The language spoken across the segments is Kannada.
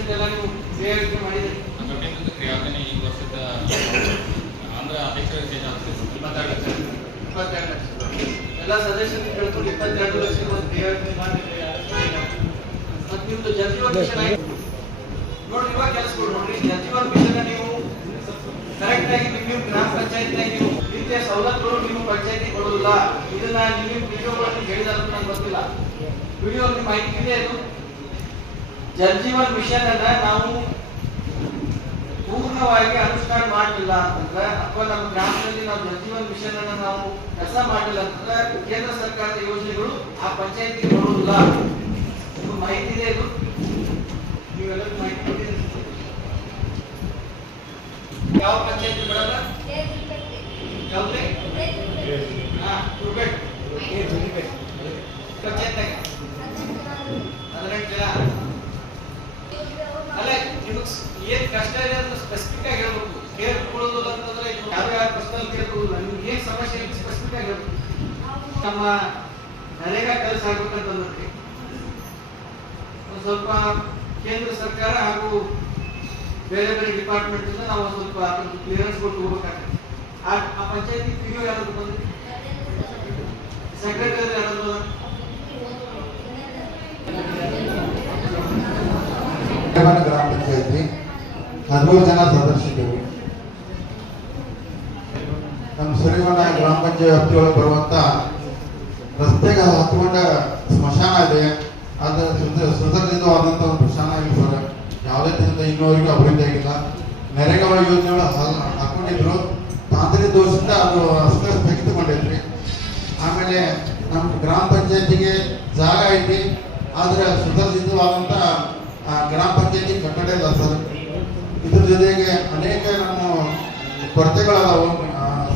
ನೀವು ಕ್ರಿಯಾಜನೆ ಈ ವರ್ಷದ ಆಂಧ್ರ ಅಧ್ಯಕ್ಷರ ಆಗ್ತದೆ? ಇಪ್ಪತ್ತೆರಡು ಲಕ್ಷ. ಇಪ್ಪತ್ತೆರಡು ಲಕ್ಷ. ಎಲ್ಲ ಸದಸ್ಯರಿಗೆ ಕೇಳ್ಕೊಂಡು ಇಪ್ಪತ್ತೆರಡು ಲಕ್ಷ ಒಂದು ಮಾಡಿದ್ರಿ ಮತ್ತೆ ಜಲಜೀವನ್ ಮಿಷನ್ ನೋಡಿ ಇವಾಗ ಜಲಜೀವನ್ ಮಿಷನ್ ನೀವು ಕರೆಕ್ಟ್ ಆಗಿ ನಿಮ್ಮ ಗ್ರಾಮ ಪಂಚಾಯತ್ನಾಗ ನೀವು ರೀತಿಯ ಸವಲತ್ತುಗಳು ನೀವು ಪಂಚಾಯತಿ ಕೊಡೋದಿಲ್ಲ. ಇದನ್ನ ನಿಮ್ಮ ವಿಡಿಯೋಗಳನ್ನು ಅಂತ ನಂಗೆ ಗೊತ್ತಿಲ್ಲ. ವಿಡಿಯೋ ನಿಮ್ಮ ಮಾಹಿತಿ ಇದೆ ಅದು ಜಲಜೀವನ್ ಮಿಷನ್ ಅನ್ನ ನಾವು ಪೂರ್ಣವಾಗಿ ಅನುಷ್ಠಾನ ಮಾಡಲಿಲ್ಲ ಅಂತಂದ್ರೆ ಅಥವಾ ನಮ್ಮ ಗ್ರಾಮದಲ್ಲಿ ನಾವು ಜಲಜೀವನ್ ಮಿಷನ್ ಅನ್ನ ನಾವು ಕೆಲಸ ಮಾಡಲಿಲ್ಲ ಅಂತಂದ್ರೆ ಕೇಂದ್ರ ಸರ್ಕಾರದ ಯೋಜನೆಗಳು ಆ ಪಂಚಾಯತಿಗೆ ಬರುವುದಿಲ್ಲ. ಮಾಹಿತಿ ಇದೆ ಇದು? ನೀವೆಲ್ಲರೂ ಮಾಹಿತಿ ಯಾವ ಪಂಚಾಯತಿ ಬರಲ್ಲ? ಯಾವುದೇ ಹಾ ರೂಪೇಟ್ ಪಂಚಾಯತ್ನಾಗ ಹದಿನೆಂಟು ಜನ ಅಲ್ಲ ನಿಮಗೆ ಅಂತ ಸ್ಪೆಸಿಫಿಕ್ ಆಗಿ ಹೇಳ್ಬೇಕು. ಕೇರ್ ಕೊಡೋದಿಲ್ಲ ಅಂತಂದ್ರೆ ಯಾವ ಯಾವ ಪರ್ಸನಲ್ ಕೇರ್ ನನಗೆ ಏನ್ ಸಮಸ್ಯೆ ಇದೆ ಸ್ಪೆಸಿಫಿಕ್ ಆಗಿ ಹೇಳ್ಬೇಕು. ನಮ್ಮ ನರೇಗಾ ಕೆಲಸ ಆಗ್ಬೇಕಂತಂದ್ರೆ ಸ್ವಲ್ಪ ಕೇಂದ್ರ ಸರ್ಕಾರ ಹಾಗೂ ಬೇರೆ ಬೇರೆ ಡಿಪಾರ್ಟ್ಮೆಂಟ್ ಇಂದ ನಾವು ಸ್ವಲ್ಪ ಕ್ಲಿಯರೆನ್ಸ್ ಕೊಟ್ಟು ಹೋಗ್ಬೇಕಾಗ್ತದೆ ಆ ಪಂಚಾಯತಿ ಪಿ ಯು ಯಾರಾದ್ರು ಬಂದ್ರೆ ಸೆಕ್ರೆಟರಿ ಯಾರಾದ್ರು ಯಲಹಂಕ ಗ್ರಾಮ ಪಂಚಾಯತಿ ಹದಿಮೂರು ಜನ ಸದಸ್ಯರಿದ್ದೇವೆ. ನಮ್ಮ ಸುರಿಮಣ್ಣ ಗ್ರಾಮ ಪಂಚಾಯತ್ ವ್ಯಾಪ್ತಿಯೊಳಗೆ ಬರುವಂತ ರಸ್ತೆಗೆ ಹತ್ಕೊಂಡ ಸ್ಮಶಾನ ಇದೆ. ಅದು ಸುಸಜ್ಜಿತವಾದಂಥ ಒಂದು ಸ್ಮಶಾನ ಇಲ್ಲ ಸರ್. ಯಾವುದೇ ತಿಂದ ಇನ್ನೂವರೆಗೂ ಅಭಿವೃದ್ಧಿ ಆಗಿಲ್ಲ. ನೆರೆಗಳ ಯೋಜನೆಗಳು ಹಾಕೊಂಡಿದ್ರು. ತಾಂತ್ರಿಕ ದೋಷದಿಂದ ಅದು ಅಷ್ಟೇ ಸ್ಥಗಿತಗೊಂಡೈತ್ರಿ ಆಮೇಲೆ ನಮ್ಮ ಗ್ರಾಮ ಪಂಚಾಯತಿಗೆ ಜಾಗ ಐತಿ. ಆದ್ರೆ ಸುಸಜ್ಜಿತವಾದಂಥ ಆ, ಗ್ರಾಮ ಪಂಚಾಯತಿ ಕಟ್ಟಡ ಇಲ್ಲ ಸರ್ ಇದ್ರ ಜೊತೆಗೆ ಅನೇಕ ನಮ್ಮ ಕೊರತೆಗಳದಾವು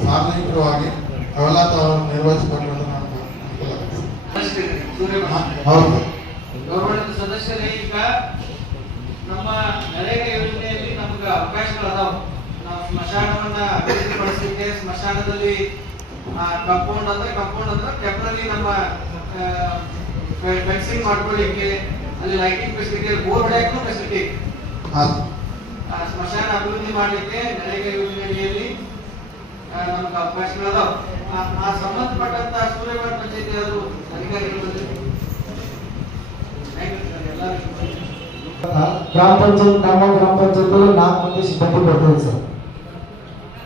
ಸಾರ್ವಜನಿಕವಾಗಿ ಸಾರ್ವಜನಿಕರವಾಗಿ ಅವೆಲ್ಲ ತಾವು. ಸೂರ್ಯಮಠ ಹೌದು. ಗೌರ್ಮೆಂಟ್ ಸದಸ್ಯರೇ ಈಗ ನಮ್ಮ ನರೇಗಾ ಯೋಜನೆಯಲ್ಲಿ ನಮ್ಗೆ ಅವಕಾಶಗಳದಾವು ನಾವು ಸ್ಮಶಾನವನ್ನ ಅಭಿವೃದ್ಧಿಪಡಿಸಲಿಕ್ಕೆ ಸ್ಮಶಾನದಲ್ಲಿ ಕಂಪೌಂಡ್ ಅಂದ್ರೆ ಕಂಪೌಂಡ್ ಅಂದ್ರೆ ಟೆಂಪ್ರರಿ ನಮ್ಮ ಫೆನ್ಸಿಂಗ್ ಮಾಡ್ಕೊಳ್ಳಿಕ್ಕೆ ಅಲ್ಲಿ ಲೈಟಿಂಗ್ ಫೆಸಿಲಿಟಿ ಬೋರ್ಡ್ ಹಾಕೋ ಫೆಸಿಲಿಟಿ ಹಾಂ ಸ್ಮಶಾನ ಅಭಿವೃದ್ಧಿ ಮಾಡಲಿಕ್ಕೆ ನರೇಗಾ ಯೋಜನೆಯಲ್ಲಿ ನಮ್ಗೆ ಅವಕಾಶಗಳು ಅದಾವ ಆ- ಸಂಬಂಧಪಟ್ಟಂತ ಸೂರ್ಯಮಠ ಪಂಚಾಯತಿ ಅದು ಅಧಿಕಾರಿಗಳು ಗ್ರಾಮ ಪಂಚಾಯತ್ ನಮ್ಮ ಗ್ರಾಮ ಪಂಚಾಯತ್ ನಾಲ್ಕು ಮಂದಿ ಸಿಬ್ಬಂದಿ ಬರ್ತದೆ ಸರ್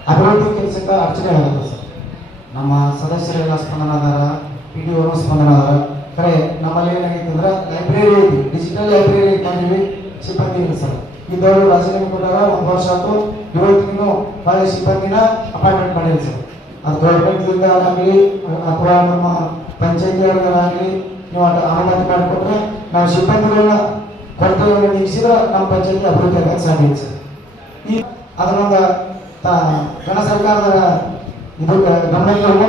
ಅಭಿವೃದ್ಧಿ ಕೆಲಸಕ್ಕೆ ಅಡಚಣೆ ಆಗುತ್ತೆ ಸರ್ ನಮ್ಮ ಸದಸ್ಯರೆಲ್ಲ ಸ್ಪಂದನ ಅದಾರ ಪಿ ಡಿ ಅವರು ಸ್ಪಂದನ ಅದಾರ. ಖರೆ ನಮ್ಮಲ್ಲಿ ಏನಾಗೈತೆ ಅಂದ್ರೆ ಲೈಬ್ರರಿ ಐತಿ. ಡಿಜಿಟಲ್ ಲೈಬ್ರರಿ ಇಟ್ಕೊಂಡಿವಿ ಸಿಬ್ಬಂದಿ ಇಲ್ಲ ಸರ್ ಇದ್ದವರು ರಾಜೀನಾಮೆ ಕೊಟ್ಟಾಗ ಒಂದು ವರ್ಷ ಆಯ್ತು ಇವತ್ತಿಗೂ ಹೊಳೆ ಸಿಬ್ಬಂದಿನ ಅಪಾಯಿಂಟ್ಮೆಂಟ್ ಮಾಡಿಲ್ಲ ಸರ್ ಅದು ಗೌರ್ಮೆಂಟ್ದಿಂದ ಆಗಲಿ ಅಥವಾ ನಮ್ಮ ಪಂಚಾಯತಿಯವರಾಗಲಿ ನೀವು ಅನುಮತಿ ಮಾಡಿಕೊಟ್ರೆ ನಾವು ಸಿಬ್ಬಂದಿಗಳನ್ನ ಕೊರತೆಯನ್ನು ನೀಗಿಸಿದ್ರೆ ನಮ್ಮ ಪಂಚಾಯತಿ ಅಭಿವೃದ್ಧಿ ಆಗಕ್ಕೆ ಸಾಧ್ಯ ಸರ್. ಈ ಅದನ್ನೊಂದು ಕನ್ನಡ ಸರ್ಕಾರದ ಇದು, ಗಮನಕ್ಕೆ ತಗೊಂಡು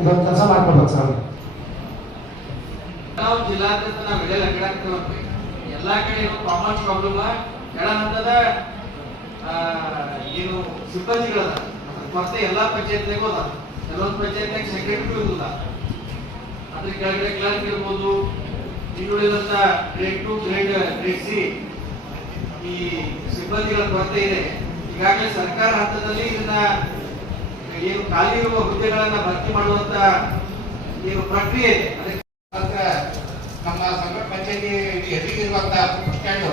ಇದೊಂದು ಕೆಲಸ ಮಾಡ್ಕೊಡ್ಬೇಕು ಸರ್. ನಾವು ಜಿಲ್ಲಾದ್ಯಂತ ನಾವು ಎಲ್ಲ ಕಡೆ ಕಾಮನ್ ಪ್ರಾಬ್ಲಮ್ ಕೆಳ ಹಂತದ ಏನು ಸಿಬ್ಬಂದಿಗಳದ ಕೊರತೆ ಎಲ್ಲಾ ಪಂಚಾಯತ್ನಾಗೂ ಅದ. ಕೆಲವೊಂದು ಪಂಚಾಯತ್ನಾಗ ಸೆಕ್ರೆಟರಿ ಇರುವುದಿಲ್ಲ ಅದ್ರ ಕೆಳಗಡೆ ಕ್ಲರ್ಕ್ ಇರ್ಬೋದು ಇನ್ನುಳಿದಂತ grade two grade grade C ಈ ಸಿಬ್ಬಂದಿಗಳ ಕೊರತೆ ಇದೆ. ಈಗಾಗಲೇ ಸರ್ಕಾರ ಹಂತದಲ್ಲಿ ಇದನ್ನ, ಏನು ಖಾಲಿ ಇರುವ ಹುದ್ದೆಗಳನ್ನ ಭರ್ತಿ ಮಾಡುವಂತ ಏನು ಪ್ರಕ್ರಿಯೆ ನಮ್ಮ ಸಂಘ ಪಂಚಾಯತಿ ಎದುರಿಗಿರುವಂತ ಬಸ್ ಸ್ಟ್ಯಾಂಡ್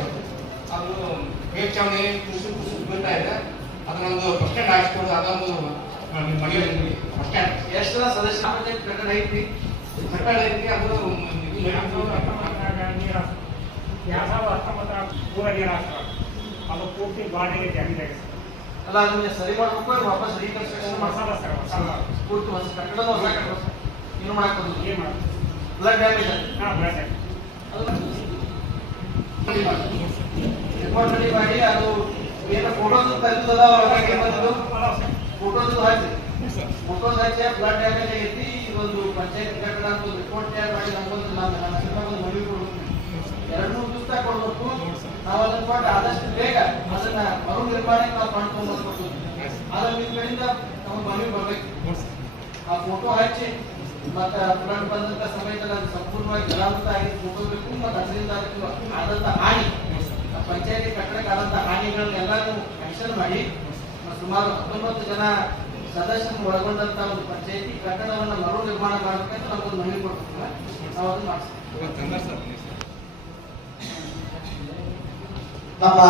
ಅದು ಮೇಲ್ಚಾವಣಿ ಕುಸು ಕುಸು ಬೀಳ್ತಾ ಇದೆ. ಅದನ್ನೊಂದು ಬಸ್ ಸ್ಟ್ಯಾಂಡ್ ಹಾಕಿಸ್ಕೊಂಡು ಅದೊಂದು ಮನೆ ಬಸ್ ಸ್ಟ್ಯಾಂಡ್ ಎಷ್ಟು ಜನ ಸದಸ್ಯ? ಕಟ್ಟಡ ಐತಿ ಕಟ್ಟಡ ಐತಿ ಅದು ಎರಡ್ ಸಾವಿರದ ಹತ್ತೊಂಬತ್ತರ ಪೂರ ನೀರಾಗ್ತದೆ ಅದು ಪೂರ್ತಿ ಬಾಡಿ ಜಾಗಿದೆ ಅಲ್ಲ ಅದನ್ನ ಸರಿ ಮಾಡಬೇಕು ವಾಪಸ್ ರೀಕನ್ಸ್ಟ್ರಕ್ಷನ್ ಮಸಾಲ ಸರ್ ಪೂರ್ತಿ ಹೊಸ ಕಟ್ಟಡದ ಹೊಸ ಕಟ್ಟಡ. ಏನು ಮಾಡಕ್ ಏನು ಮಾಡೋದು ಬ್ಲಡ್ ಡ್ಯಾಮೇಜ್ ಹಾಂ ಬೆಳೆ ರಿಪೋರ್ಟ್ ರೆಡಿ ಮಾಡಿ, ಅದು ಏನು ಫೋಟೋಸ್ ತೆಗೆದದ ಒಳಗೆ ಬಂದು ಫೋಟೋಸ್ ಹಾಕಿ. ಫೋಟೋಸ್ ಹಾಕಿ ಬ್ಲಡ್ ಡ್ಯಾಮೇಜ್ ಆಗೈತಿ ಇದೊಂದು ಪಂಚಾಯತ್ ಕಟ್ಟಡ ಅಂತ ಒಂದು ರಿಪೋರ್ಟ್ ತಯಾರು ಮಾಡಿ, ನಮ್ಗೊಂದು ನಾನು ನನ್ನ ಸಿನಿಮಾ ಒಂದು ಮನವಿ ಕೊಡ್ಬೇಕು ಎರಡು ಮೂರು ದಿವಸ ಕೊಡ್ಬೇಕು ನಾವು ಅದನ್ನ ಕೊಟ್ಟು ಆದಷ್ಟು ಬೇಗ ಅದನ್ನ ಮರು ನಿರ್ಮಾಣ ನಾವು ಫಂಡ್ ಬರ್ಬೋದು ಅದ್ರ ನಿಮ್ಮ ಕಡೆಯಿಂದ ನಾವು ಮನವಿ ಬರ್ಬೇಕು. ಆ ಫೋಟೋ ಹಚ್ಚಿ ಮತ್ತೆ ಬಂದಂತ ಸಮಯದಲ್ಲಿ ಅದು ಸಂಪೂರ್ಣವಾಗಿ ಜಲಾವೃತ ಆಗಿ ಫೋಟೋ ಬೇಕು, ಮತ್ತೆ ಅದರಿಂದ ಆದಂತ ಹಾನಿ. ಪಂಚಾಯತಿ ಎಲ್ಲಾನು ಆಕ್ಷನ್ ಮಾಡಿ ಸುಮಾರು ಹತ್ತೊಂಬತ್ತು ಜನ ಸದಸ್ಯರನ್ನು ಒಳಗೊಂಡಂತ ಒಂದು ಪಂಚಾಯತಿ ಕಟ್ಟಡವನ್ನು ಮರು ನಿರ್ಮಾಣ ಮಾಡಬೇಕಂತ ನಮ್ಗೊಂದು ಮನವಿ ಕೊಡ್ತೀವಿ. ನಾವು ಅದನ್ನ ಮಾಡಿಸ್ತೀವಿ ನಮ್ಮ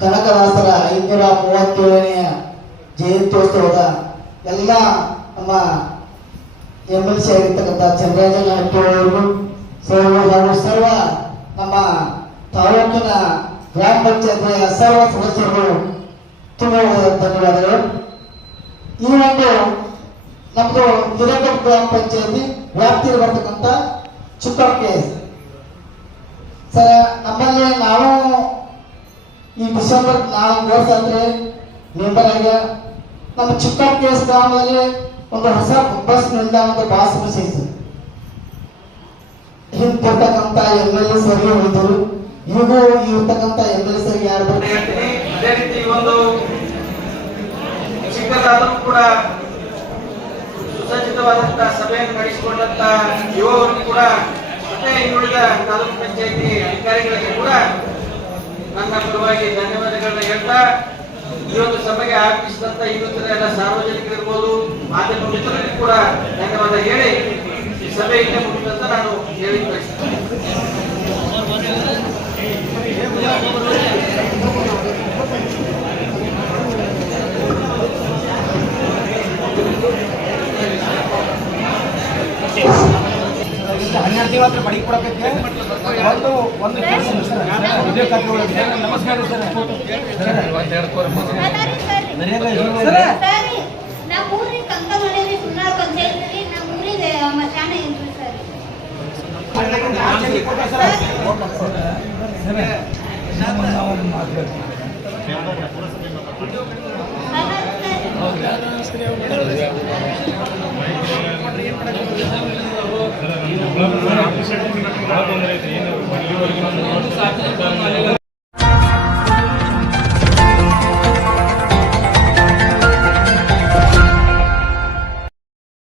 ಕನಕದಾಸರ ಐನೂರ ಮೂವತ್ತೇಳನೆಯ ಜಯಂತ್ಯೋತ್ಸವದ ಎಲ್ಲ ನಮ್ಮ ಎಂ ಎಲ್ ಸಿ ಆಗಿರ್ತಕ್ಕಂಥ ಚಂದ್ರರಾಜನ ಹಟ್ಟಿಯವರಿಗೂ ಸರ್ವ ಸರ್ವ ನಮ್ಮ ತಾಲೂಕಿನ ಗ್ರಾಮ ಪಂಚಾಯತಿಯ ಸರ್ವ ಸದಸ್ಯರು ತುಂಬ ಧನ್ಯವಾದಗಳು. ಈ ಒಂದು ನಮ್ಮದು ಹಿರೇಕಲ್ ಗ್ರಾಮ ಪಂಚಾಯತಿ ವ್ಯಾಪ್ತಿಯಲ್ಲಿ ಬರ್ತಕ್ಕಂಥ ಚುಕ್ಕಾ ಕೇಸ್. ಸರ್, ನಮ್ಮಲ್ಲಿ ನಾವು ಈ ಡಿಸೆಂಬರ್ ನಾಲ್ಕು ವರ್ಷ ಅಂದ್ರೆ ಆಗ, ನಮ್ಮ ಚಿಕ್ಕ ಕೇಸ್ ಗ್ರಾಮದಲ್ಲಿ ಒಂದು ಹೊಸ ಬಸ್ ನಿಲ್ದಾಣದ ಭಾಳ ಸಮಸ್ಯೆ ಇತ್ತು ಹಿಂದಿರ್ತಕ್ಕಂಥ ಎಂ ಎಲ್ ಎ ಸರಿ ಹೋದ್ರು? ಈಗೂ ಇರ್ತಕ್ಕಂಥ ಎಂ ಎಲ್ ಸರಿ ಯಾರು ಅದೇ ರೀತಿ ಒಂದು ಚಿಕ್ಕದಾದರೂ ಕೂಡ ಸುಸಜ್ಜಿತವಾದಂತಹ ಸಭೆಯನ್ನು ನಡೆಸಿಕೊಂಡಂತ ಯುವವರಿಗೂ ಕೂಡ ಮತ್ತೆ ಇನ್ನುಳಿದ ತಾಲೂಕು ಪಂಚಾಯತಿ ಅಧಿಕಾರಿಗಳಿಗೆ ಕೂಡ ನನ್ನ ಪರವಾಗಿ ಧನ್ಯವಾದಗಳನ್ನ ಹೇಳ್ತಾ, ಈ ಒಂದು ಸಭೆಗೆ ಆಗಮಿಸಿದಂತ ಇವತ್ತಿನ ಎಲ್ಲ ಸಾರ್ವಜನಿಕರಿರ್ಬೋದು, ಮಾಧ್ಯಮ ಮಿತ್ರರಿಗೂ ಕೂಡ ಧನ್ಯವಾದ ಹೇಳಿ. ಸಭೆ ಇಲ್ಲೇ ಮುಗಿದಂತ ನಾನು ಹೇಳಿ ಹನ್ನೆರಡು ದಿನ ಹತ್ರ ಬಡಿ ಕೊಡಕೈತಿ ಒಂದು ಒಂದು ಒಳಗೆ ನಮಸ್ಕಾರ ಸರ್. ಸರಿ. ಏನು